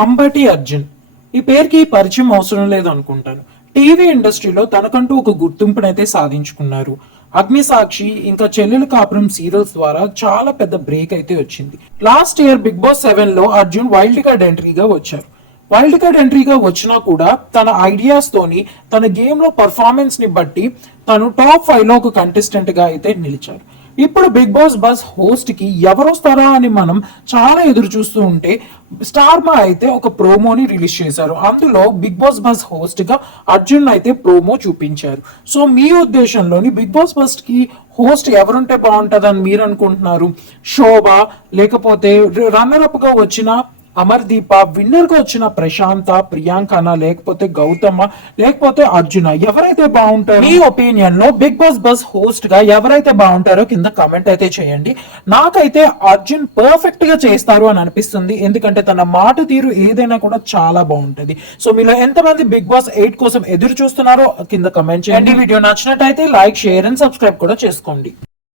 అంబటి అర్జున్. ఈ పేరుకి పరిచయం అవసరం లేదు అనుకుంటాను టీవీ ఇండస్ట్రీలో తనకంటూ ఒక గుర్తింపునైతే సాధించుకున్నారు. అగ్నిసాక్షి ఇంకా చెల్లెల కాపురం సీరియల్స్ ద్వారా చాలా పెద్ద బ్రేక్ అయితే వచ్చింది. లాస్ట్ ఇయర్ బిగ్ బాస్ సెవెన్లో అర్జున్ వైల్డ్ కార్డ్ ఎంట్రీగా వచ్చారు. వైల్డ్ కార్డ్ ఎంట్రీగా వచ్చినా కూడా తన ఐడియాస్ తోని తన గేమ్లో పర్ఫార్మెన్స్ని బట్టి తను టాప్ ఫైవ్లో ఒక కంటెస్టెంట్గా అయితే నిలిచారు. ఇప్పుడు బిగ్ బాస్ బస్ హోస్ట్కి ఎవరు వస్తారా అని మనం చాలా ఎదురు చూస్తూ ఉంటే స్టార్ మా అయితే ఒక ప్రోమోని రిలీజ్ చేశారు. అందులో బిగ్ బాస్ బస్ హోస్ట్గా అర్జున్ అయితే ప్రోమో చూపించారు. సో మీ ఉద్దేశంలోని బిగ్ బాస్ బస్కి హోస్ట్ ఎవరుంటే బాగుంటుందని మీరు అనుకుంటున్నారు? శోభ లేకపోతే రన్నర్ అప్గా వచ్చిన అమర్దీప విన్నర్గా వచ్చిన ప్రశాంత ప్రియాంకన లేకపోతే గౌతమ లేకపోతే అర్జున ఎవరైతే బాగుంటారు? మీ ఒపీనియన్లో బిగ్ బాస్ బస్ హోస్ట్గా ఎవరైతే బాగుంటారో కింద కమెంట్ అయితే చేయండి. నాకైతే అర్జున్ పర్ఫెక్ట్గా చేస్తారు అని అనిపిస్తుంది. ఎందుకంటే తన మాట తీరు ఏదైనా కూడా చాలా బాగుంటది. సో మీలో ఎంతమంది బిగ్ బాస్ ఎయిట్ కోసం ఎదురు చూస్తున్నారో కింద కమెంట్ చేయండి. వీడియో నచ్చినట్టయితే లైక్ షేర్ అండ్ సబ్స్క్రైబ్ కూడా చేసుకోండి.